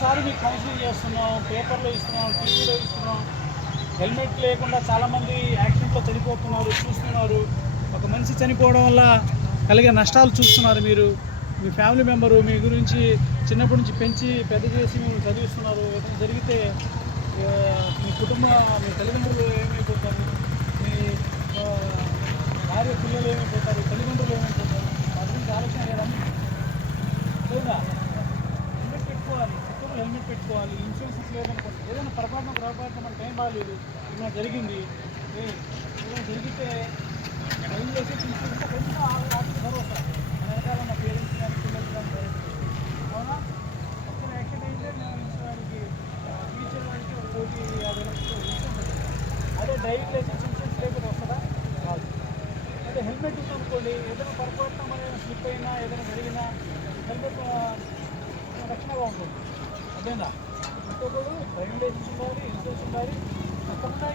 ప్రతిసారి మీకు కౌన్సిలింగ్ చేస్తున్నాం, పేపర్లో ఇస్తున్నాం, టీవీలో ఇస్తున్నాం. హెల్మెట్ లేకుండా చాలామంది యాక్సిడెంట్లో చనిపోతున్నారు, చూస్తున్నారు. ఒక మనిషి చనిపోవడం వల్ల కలిగే నష్టాలు చూస్తున్నారు. మీరు మీ ఫ్యామిలీ మెంబరు మీ గురించి చిన్నప్పటి నుంచి పెంచి పెద్ద చేసి మీరు చదివిస్తున్నారు. ఏదైనా జరిగితే మీ మీ తల్లిదండ్రులు ఏమైపోతారు, మీ భార్య పిల్లలు ఏమైపోతారు, తల్లిదండ్రులు ఏమైపోతారు, వాటి గురించి ఆలోచన లేదని లేదా హెల్మెట్ పెట్టుకోవాలి. ఎక్కువ హెల్మెట్ పెట్టుకోవాలి. ఇన్సూరెన్స్ లేదనుకోండి, ఏదైనా పొరపాటున మన టైం బాగాలేదు, ఏమైనా జరిగింది, ఏదైనా జరిగితే టైం చేసి ఇన్సూరెన్స్ కొంచెం భరోసా మన వెనకాల ఉన్న పేరెంట్స్ కానీ పిల్లలు కానీ భరోసా. అవునా? ఒక్కరు యాక్సిడెంట్ అయితే మేము ఇన్సూరెన్స్కి ఫ్యూచర్ వారికి 1,50,00,000 ఇన్సూరెన్స్. అదే డ్రైవింగ్ లైసెన్స్ ఇన్సూరెన్స్ లేకపోతే వస్తుందా? కాదు. అదే హెల్మెట్ ఉందనుకోండి, ఏదైనా పొరపాటున మన స్లిప్ అయినా ఏదైనా జరిగినా హెల్మెట్ రక్షణగా ఉంటుంది. అదేనా? ఇంకొకరు డ్రైవింగ్ లైసెన్స్ ఉండాలి, ఇన్సూరెన్స్ ఉండాలి, తప్పకుండా